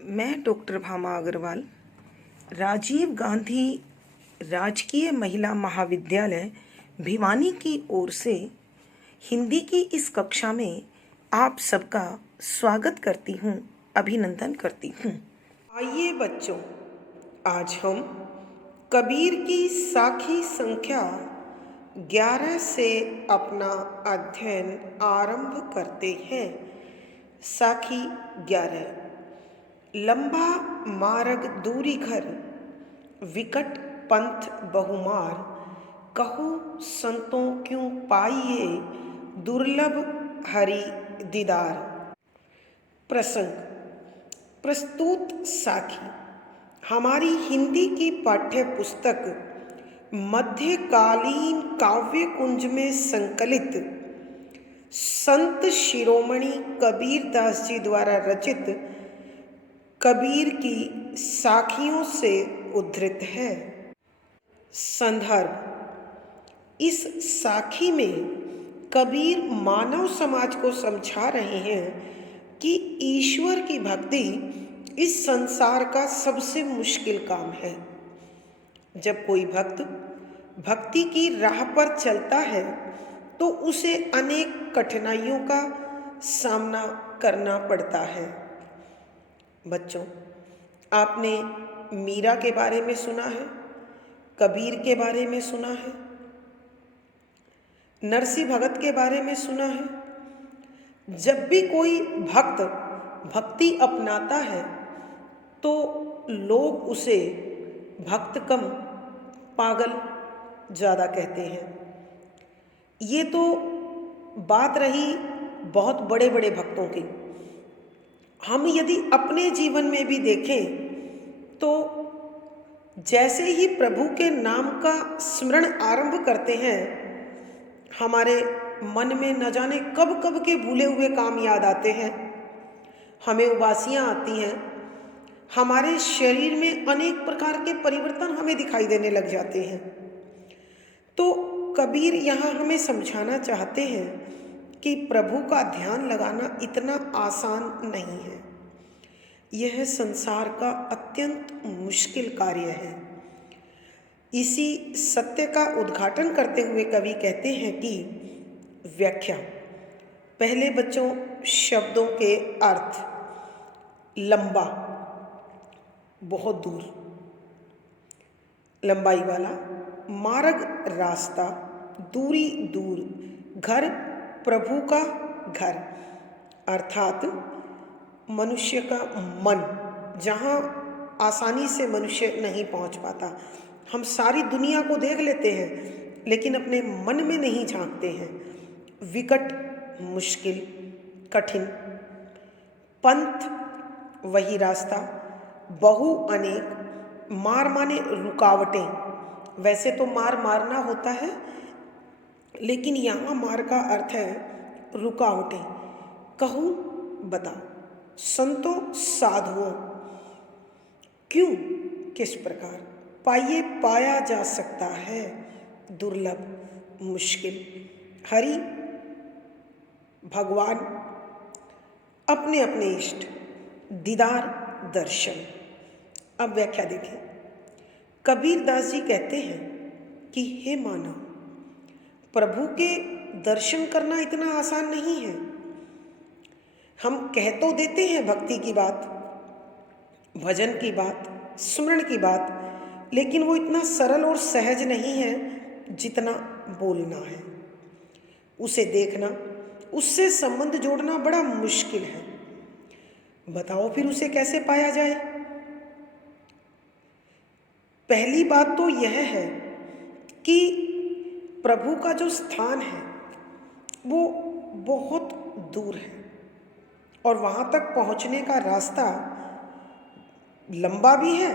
मैं डॉक्टर भामा अग्रवाल राजीव गांधी राजकीय महिला महाविद्यालय भिवानी की ओर से हिंदी की इस कक्षा में आप सबका स्वागत करती हूँ, अभिनंदन करती हूँ। आइए बच्चों, आज हम कबीर की साखी संख्या 11 से अपना अध्ययन आरंभ करते हैं। साखी 11। लंबा मार्ग दूरी घर, विकट पंथ बहुमार, कहू संतों क्यों पाइए, दुर्लभ हरि दीदार। प्रसंग। प्रस्तुत साखी हमारी हिंदी की पाठ्य पुस्तक मध्यकालीन काव्य कुंज में संकलित संत शिरोमणि कबीर दास जी द्वारा रचित कबीर की साखियों से उद्धृत है। संदर्भ। इस साखी में कबीर मानव समाज को समझा रहे हैं कि ईश्वर की भक्ति इस संसार का सबसे मुश्किल काम है। जब कोई भक्त भक्ति की राह पर चलता है तो उसे अनेक कठिनाइयों का सामना करना पड़ता है। बच्चों, आपने मीरा के बारे में सुना है, कबीर के बारे में सुना है, नरसिंह भगत के बारे में सुना है। जब भी कोई भक्त भक्ति अपनाता है तो लोग उसे भक्त कम, पागल ज़्यादा कहते हैं। ये तो बात रही बहुत बड़े बड़े भक्तों की। हम यदि अपने जीवन में भी देखें तो जैसे ही प्रभु के नाम का स्मरण आरंभ करते हैं, हमारे मन में न जाने कब कब के भूले हुए काम याद आते हैं, हमें उबासियाँ आती हैं, हमारे शरीर में अनेक प्रकार के परिवर्तन हमें दिखाई देने लग जाते हैं। तो कबीर यहाँ हमें समझाना चाहते हैं कि प्रभु का ध्यान लगाना इतना आसान नहीं है। यह संसार का अत्यंत मुश्किल कार्य है। इसी सत्य का उद्घाटन करते हुए कवि कहते हैं कि व्याख्या। पहले बच्चों, शब्दों के अर्थ। लंबा, बहुत दूर, लंबाई वाला। मार्ग, रास्ता, दूरी, दूर। घर, प्रभु का घर, अर्थात मनुष्य का मन, जहाँ आसानी से मनुष्य नहीं पहुँच पाता। हम सारी दुनिया को देख लेते हैं लेकिन अपने मन में नहीं झांकते हैं। विकट, मुश्किल, कठिन। पंथ, वही रास्ता। बहु, अनेक। मार माने रुकावटें। वैसे तो मार मारना होता है, लेकिन यहाँ मार का अर्थ है रुकावटें। कहूँ, बताओ। संतों, साधुओं। क्यों, किस प्रकार। पाइए, पाया जा सकता है। दुर्लभ, मुश्किल। हरि, भगवान, अपने अपने इष्ट। दीदार, दर्शन। अब व्याख्या देखें। कबीर दास जी कहते हैं कि हे मानव, प्रभु के दर्शन करना इतना आसान नहीं है। हम कह तो देते हैं भक्ति की बात, भजन की बात, स्मरण की बात, लेकिन वो इतना सरल और सहज नहीं है जितना बोलना है। उसे देखना, उससे संबंध जोड़ना बड़ा मुश्किल है। बताओ फिर उसे कैसे पाया जाए। पहली बात तो यह है कि प्रभु का जो स्थान है वो बहुत दूर है और वहाँ तक पहुँचने का रास्ता लंबा भी है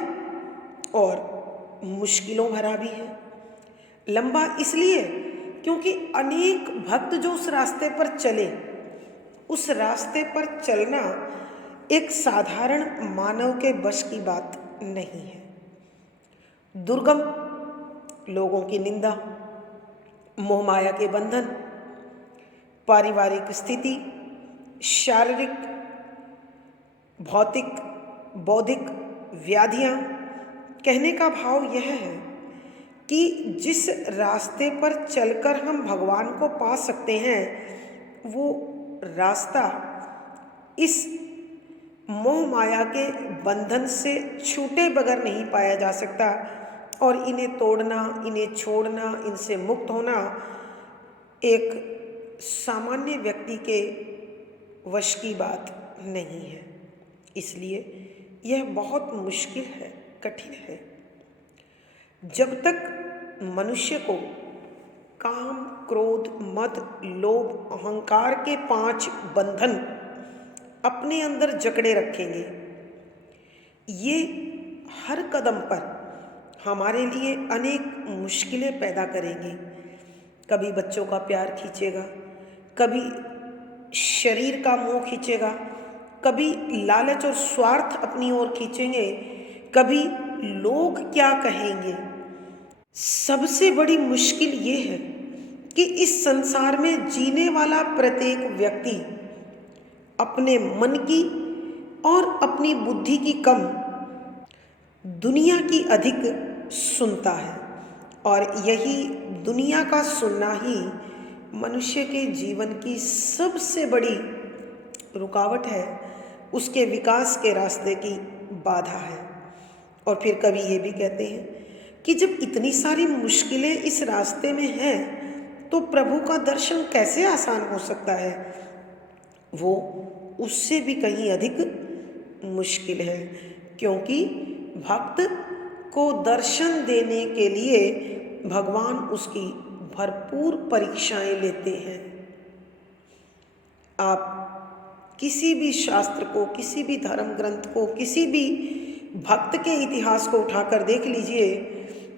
और मुश्किलों भरा भी है। लंबा इसलिए क्योंकि अनेक भक्त जो उस रास्ते पर चले, उस रास्ते पर चलना एक साधारण मानव के बस की बात नहीं है। दुर्गम, लोगों की निंदा, मोहमाया के बंधन, पारिवारिक स्थिति, शारीरिक, भौतिक बौद्धिक व्याधियाँ। कहने का भाव यह है कि जिस रास्ते पर चलकर हम भगवान को पा सकते हैं, वो रास्ता इस मोह माया के बंधन से छूटे बगैर नहीं पाया जा सकता, और इन्हें तोड़ना, इन्हें छोड़ना, इनसे मुक्त होना एक सामान्य व्यक्ति के वश की बात नहीं है। इसलिए यह बहुत मुश्किल है, कठिन है। जब तक मनुष्य को काम, क्रोध, मद, लोभ, अहंकार के 5 बंधन अपने अंदर जकड़े रखेंगे, ये हर कदम पर हमारे लिए अनेक मुश्किलें पैदा करेंगे। कभी बच्चों का प्यार खींचेगा, कभी शरीर का मोह खींचेगा, कभी लालच और स्वार्थ अपनी ओर खींचेंगे, कभी लोग क्या कहेंगे। सबसे बड़ी मुश्किल ये है कि इस संसार में जीने वाला प्रत्येक व्यक्ति अपने मन की और अपनी बुद्धि की कम, दुनिया की अधिक सुनता है, और यही दुनिया का सुनना ही मनुष्य के जीवन की सबसे बड़ी रुकावट है, उसके विकास के रास्ते की बाधा है। और फिर कवि ये भी कहते हैं कि जब इतनी सारी मुश्किलें इस रास्ते में हैं, तो प्रभु का दर्शन कैसे आसान हो सकता है। वो उससे भी कहीं अधिक मुश्किल है, क्योंकि भक्त को दर्शन देने के लिए भगवान उसकी भरपूर परीक्षाएं लेते हैं। आप किसी भी शास्त्र को, किसी भी धर्म ग्रंथ को, किसी भी भक्त के इतिहास को उठाकर देख लीजिए,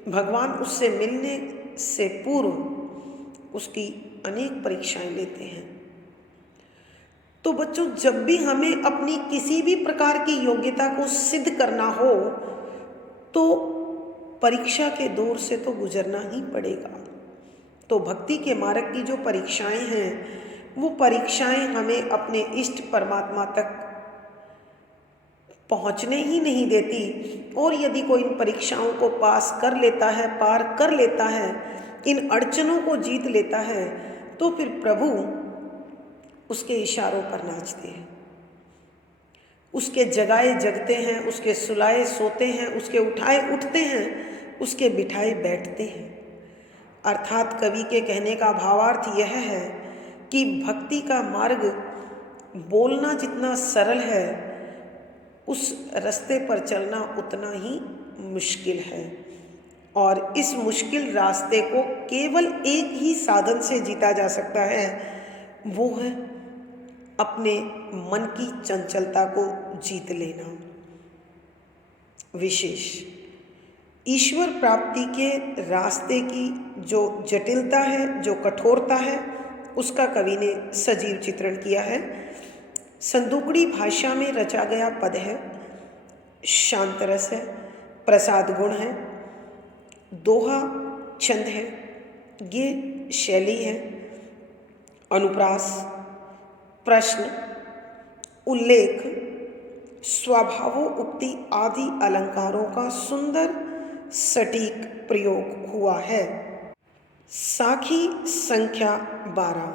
भगवान उससे मिलने से पूर्व उसकी अनेक परीक्षाएं लेते हैं। तो बच्चों, जब भी हमें अपनी किसी भी प्रकार की योग्यता को सिद्ध करना हो, तो परीक्षा के दौर से तो गुजरना ही पड़ेगा। तो भक्ति के मार्ग की जो परीक्षाएं हैं, वो परीक्षाएं हमें अपने इष्ट परमात्मा तक पहुंचने ही नहीं देती। और यदि कोई इन परीक्षाओं को पास कर लेता है, पार कर लेता है, इन अड़चनों को जीत लेता है, तो फिर प्रभु उसके इशारों पर नाचते हैं, उसके जगाए जगते हैं, उसके सुलाए सोते हैं, उसके उठाए उठते हैं, उसके बिठाए बैठते हैं। अर्थात कवि के कहने का भावार्थ यह है कि भक्ति का मार्ग बोलना जितना सरल है, उस रास्ते पर चलना उतना ही मुश्किल है। और इस मुश्किल रास्ते को केवल एक ही साधन से जीता जा सकता है, वो है अपने मन की चंचलता को जीत लेना। विशेष ईश्वर प्राप्ति के रास्ते की जो जटिलता है, जो कठोरता है, उसका कवि ने सजीव चित्रण किया है। संदूकड़ी भाषा में रचा गया पद है, शांत रस है, प्रसाद गुण है, दोहा छंद है, ये शैली है, अनुप्रास, प्रश्न, उल्लेख, स्वभावो उक्ति आदि अलंकारों का सुंदर सटीक प्रयोग हुआ है। साखी संख्या 12।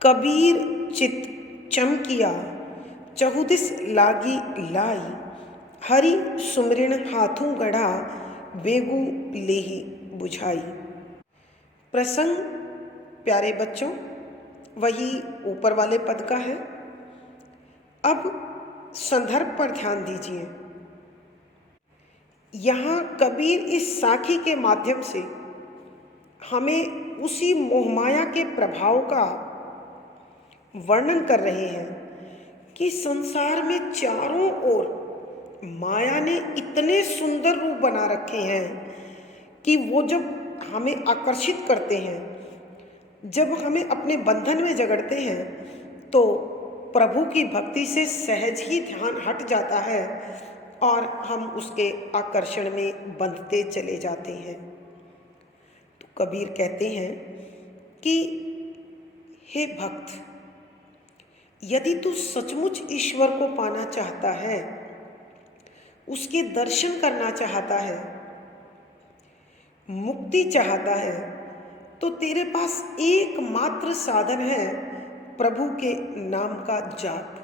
कबीर चित चमकिया, चहुदिस लागी लाई, हरि सुमरिण हाथों गढ़ा, बेगू लेही बुझाई। प्रसंग प्यारे बच्चों वही ऊपर वाले पद का है। अब संदर्भ पर ध्यान दीजिए। यहाँ कबीर इस साखी के माध्यम से हमें उसी मोहमाया के प्रभाव का वर्णन कर रहे हैं कि संसार में चारों ओर माया ने इतने सुंदर रूप बना रखे हैं कि वो जब हमें आकर्षित करते हैं, जब हमें अपने बंधन में जकड़ते हैं, तो प्रभु की भक्ति से सहज ही ध्यान हट जाता है और हम उसके आकर्षण में बंधते चले जाते हैं। तो कबीर कहते हैं कि हे भक्त, यदि तू सचमुच ईश्वर को पाना चाहता है, उसके दर्शन करना चाहता है, मुक्ति चाहता है, तो तेरे पास एकमात्र साधन है प्रभु के नाम का जाप।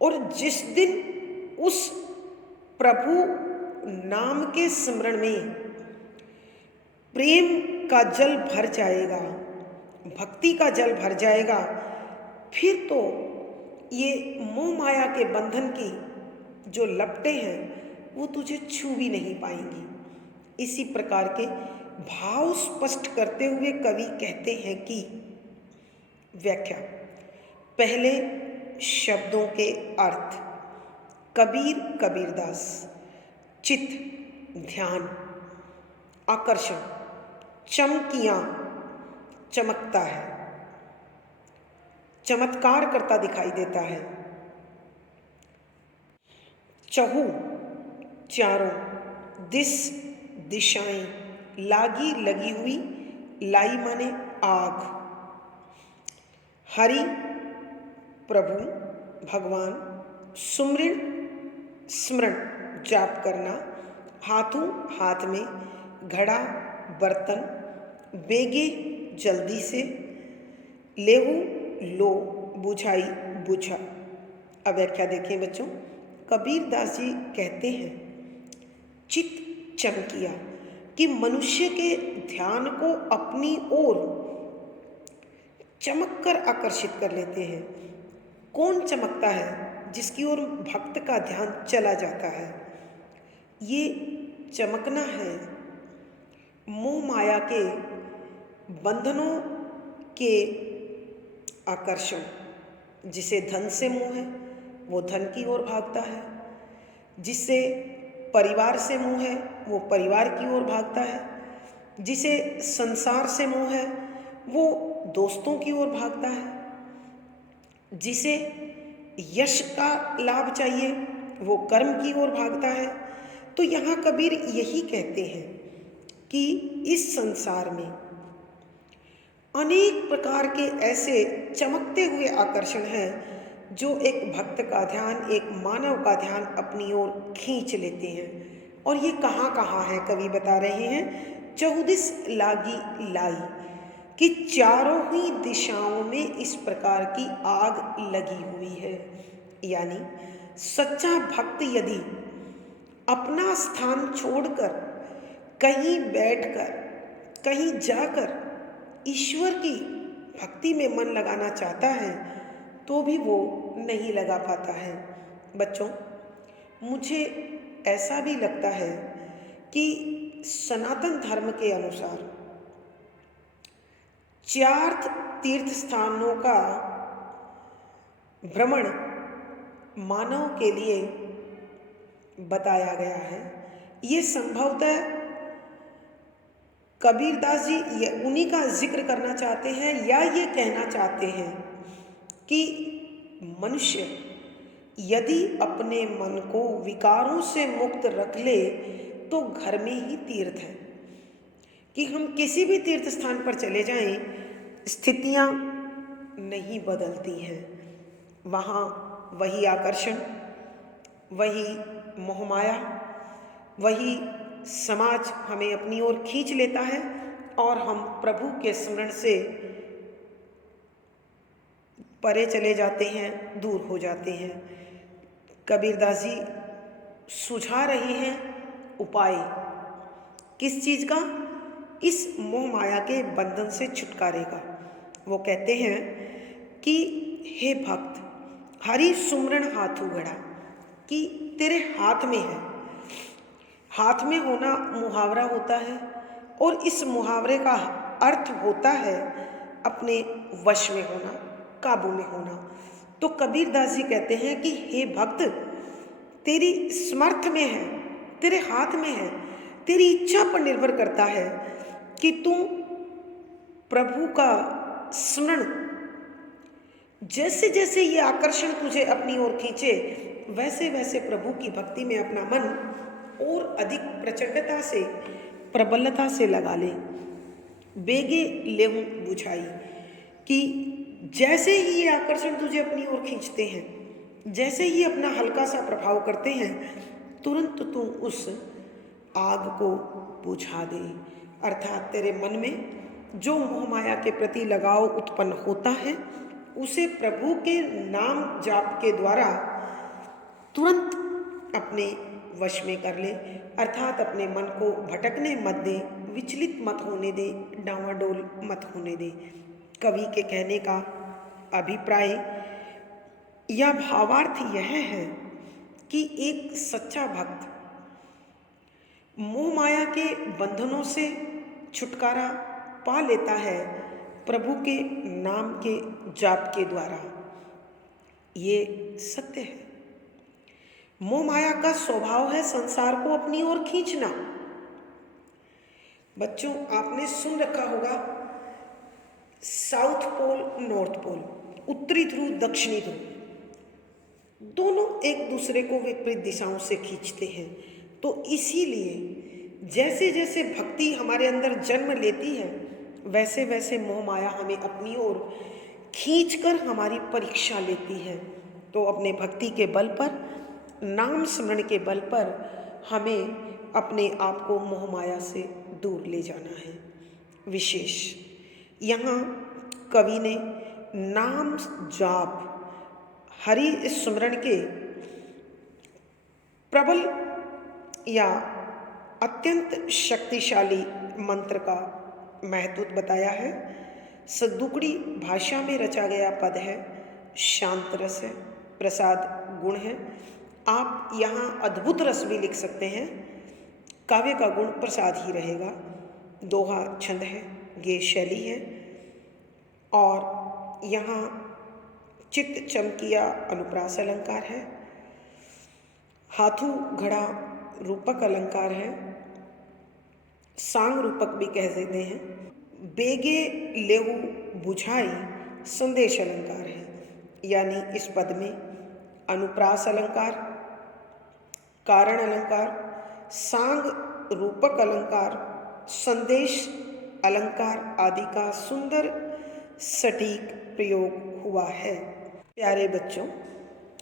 और जिस दिन उस प्रभु नाम के स्मरण में प्रेम का जल भर जाएगा, भक्ति का जल भर जाएगा, फिर तो ये मोह माया के बंधन की जो लपटें हैं वो तुझे छू भी नहीं पाएंगी। इसी प्रकार के भाव स्पष्ट करते हुए कवि कहते हैं कि व्याख्या। पहले शब्दों के अर्थ। कबीर कबीरदास। चित्त ध्यान, आकर्षण, चमकियाँ चमकता है, चमत्कार करता दिखाई देता है। चहु चारों, दिस दिशाएं, लागी लगी हुई, लाई माने आग। हरि प्रभु भगवान, सुमृण स्मरण जाप करना, हाथों हाथ में, घड़ा बर्तन, बेगे जल्दी से, लेहू लो, बुझाई बुझा। अब व्याख्या देखें बच्चों। कबीरदास जी कहते हैं चित्त चमकिया, कि मनुष्य के ध्यान को अपनी ओर चमक कर आकर्षित कर लेते हैं। कौन चमकता है? जिसकी ओर भक्त का ध्यान चला जाता है। ये चमकना है मोह माया के बंधनों के आकर्षण। जिसे धन से मोह है वो धन की ओर भागता है, जिसे परिवार से मोह है वो परिवार की ओर भागता है, जिसे संसार से मोह है वो दोस्तों की ओर भागता है, जिसे यश का लाभ चाहिए वो कर्म की ओर भागता है। तो यहाँ कबीर यही कहते हैं कि इस संसार में अनेक प्रकार के ऐसे चमकते हुए आकर्षण हैं जो एक भक्त का ध्यान, एक मानव का ध्यान अपनी ओर खींच लेते हैं। और ये कहाँ कहाँ है कवि बता रहे हैं। चहुदिस लागी लाई, कि चारों ही दिशाओं में इस प्रकार की आग लगी हुई है। यानी सच्चा भक्त यदि अपना स्थान छोड़कर कहीं बैठकर, कहीं जाकर ईश्वर की भक्ति में मन लगाना चाहता है तो भी वो नहीं लगा पाता है। बच्चों, मुझे ऐसा भी लगता है कि सनातन धर्म के अनुसार 4 तीर्थ स्थानों का भ्रमण मानव के लिए बताया गया है। ये संभवतः कबीरदास जी उन्हीं का जिक्र करना चाहते हैं या ये कहना चाहते हैं कि मनुष्य यदि अपने मन को विकारों से मुक्त रख ले तो घर में ही तीर्थ है। कि हम किसी भी तीर्थ स्थान पर चले जाएं, स्थितियां नहीं बदलती हैं, वहाँ वही आकर्षण, वही मोहमाया, वही समाज हमें अपनी ओर खींच लेता है और हम प्रभु के स्मरण से परे चले जाते हैं, दूर हो जाते हैं। कबीरदास जी सुझा रहे हैं उपाय, किस चीज़ का? इस मोह माया के बंधन से छुटकारे का। वो कहते हैं कि हे भक्त, हरि सुमरण हाथू घड़ा, कि तेरे हाथ में है। हाथ में होना मुहावरा होता है और इस मुहावरे का अर्थ होता है अपने वश में होना, काबू में होना। तो कबीरदास जी कहते हैं कि हे भक्त, तेरी समर्थ में है, तेरे हाथ में है, तेरी इच्छा पर निर्भर करता है कि तू प्रभु का स्मरण, जैसे जैसे ये आकर्षण तुझे अपनी ओर खींचे वैसे वैसे प्रभु की भक्ति में अपना मन और अधिक प्रचंडता से, प्रबलता से लगा ले। बेगे लेहूं बुझाई, कि जैसे ही ये आकर्षण तुझे अपनी ओर खींचते हैं, जैसे ही अपना हल्का सा प्रभाव करते हैं, तुरंत तू उस आग को बुझा दे। अर्थात तेरे मन में जो मोह माया के प्रति लगाव उत्पन्न होता है उसे प्रभु के नाम जाप के द्वारा तुरंत अपने वश में कर ले। अर्थात अपने मन को भटकने मत दे, विचलित मत होने दे, डांवाडोल मत होने दे। कवि के कहने का अभिप्राय या भावार्थ यह है कि एक सच्चा भक्त मोह माया के बंधनों से छुटकारा पा लेता है प्रभु के नाम के जाप के द्वारा। ये सत्य है। मोह माया का स्वभाव है संसार को अपनी ओर खींचना। बच्चों, आपने सुन रखा होगा साउथ पोल नॉर्थ पोल, उत्तरी ध्रुव दक्षिणी ध्रुव, दोनों एक दूसरे को विपरीत दिशाओं से खींचते हैं। तो इसीलिए जैसे जैसे भक्ति हमारे अंदर जन्म लेती है वैसे वैसे मोह माया हमें अपनी ओर खींचकर हमारी परीक्षा लेती है। तो अपने भक्ति के बल पर, नाम स्मरण के बल पर हमें अपने आप को मोह माया से दूर ले जाना है। विशेष यहाँ कवि ने नाम जाप, हरि स्मरण के प्रबल या अत्यंत शक्तिशाली मंत्र का महत्व बताया है। सद्दुकड़ी भाषा में रचा गया पद है, शांत रस है, प्रसाद गुण है। आप यहाँ अद्भुत रस भी लिख सकते हैं। काव्य का गुण प्रसाद ही रहेगा। दोहा छंद है, गेय शैली है और यहाँ चित्त चमकिया अनुप्रास अलंकार है। हाथू घड़ा रूपक अलंकार है, सांग रूपक भी कह देते हैं। बेगे लेहू बुझाई संदेश अलंकार है। यानी इस पद में अनुप्रास अलंकार, कारण अलंकार, सांग रूपक अलंकार, संदेश अलंकार आदि का सुंदर सटीक प्रयोग हुआ है। प्यारे बच्चों,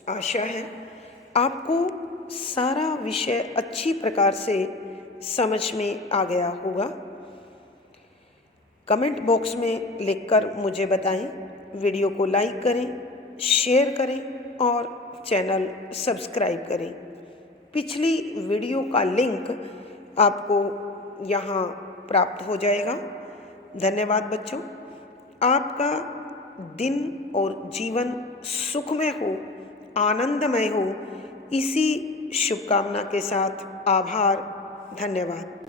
आशा है आपको सारा विषय अच्छी प्रकार से समझ में आ गया होगा। कमेंट बॉक्स में लिखकर मुझे बताएं। वीडियो को लाइक करें, शेयर करें और चैनल सब्सक्राइब करें। पिछली वीडियो का लिंक आपको यहाँ प्राप्त हो जाएगा। धन्यवाद बच्चों। आपका दिन और जीवन सुखमय हो, आनंदमय हो, इसी शुभकामना के साथ आभार। धन्यवाद।